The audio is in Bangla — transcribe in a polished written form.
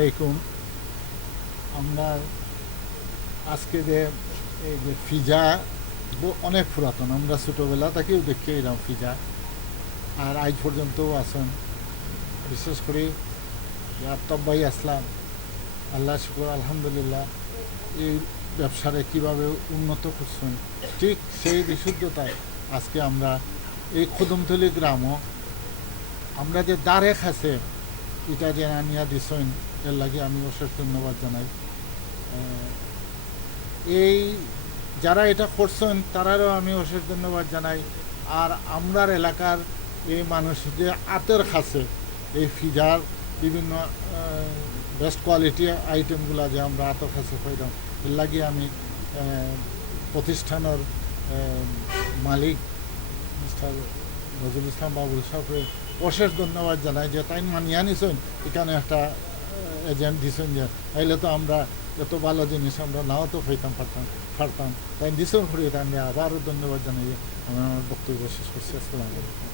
আলাইকুম। আমরা আজকে যে এই যে ফিজা অনেক পুরাতন, আমরা ছোটোবেলা থেকেও দেখি এরকম ফিজা, আর আজ পর্যন্তও আছেন। বিশেষ করে আফতাব ভাই আসলাম, আল্লাহ শুকর আলহামদুলিল্লাহ, এই ব্যবসারে কীভাবে উন্নত করছেন, ঠিক সেই বিশুদ্ধতায় আজকে আমরা এই কদমতলী গ্রামও আমরা যে দারেক আছে এটা যে আনিয়া দিছেন, এর লাগে আমি অশেষ ধন্যবাদ জানাই। এই যারা এটা করছেন তারারও আমি অশেষ ধন্যবাদ জানাই। আর আমরার এলাকার এই মানুষ যে আতের খাসে এই ফিজার বিভিন্ন বেস্ট কোয়ালিটি আইটেমগুলো যে আমরা আতের খাসে পাইলাম, এর লাগে আমি প্রতিষ্ঠানের মালিক মিস্টার নজরুল ইসলাম বাবুল সাহেবের অশেষ ধন্যবাদ জানাই যে তাই মানিয়া নিছেন, এখানে একটা এজেন্ট দিছেন, যে তাইলে তো আমরা এত ভালো জিনিস আমরা নাও তো পাইতাম পারতাম তাই দিছেন করে আমি আবারও ধন্যবাদ জানাই। আমি আমার বক্তব্য শেষ করছি। আসসালামু আলাইকুম।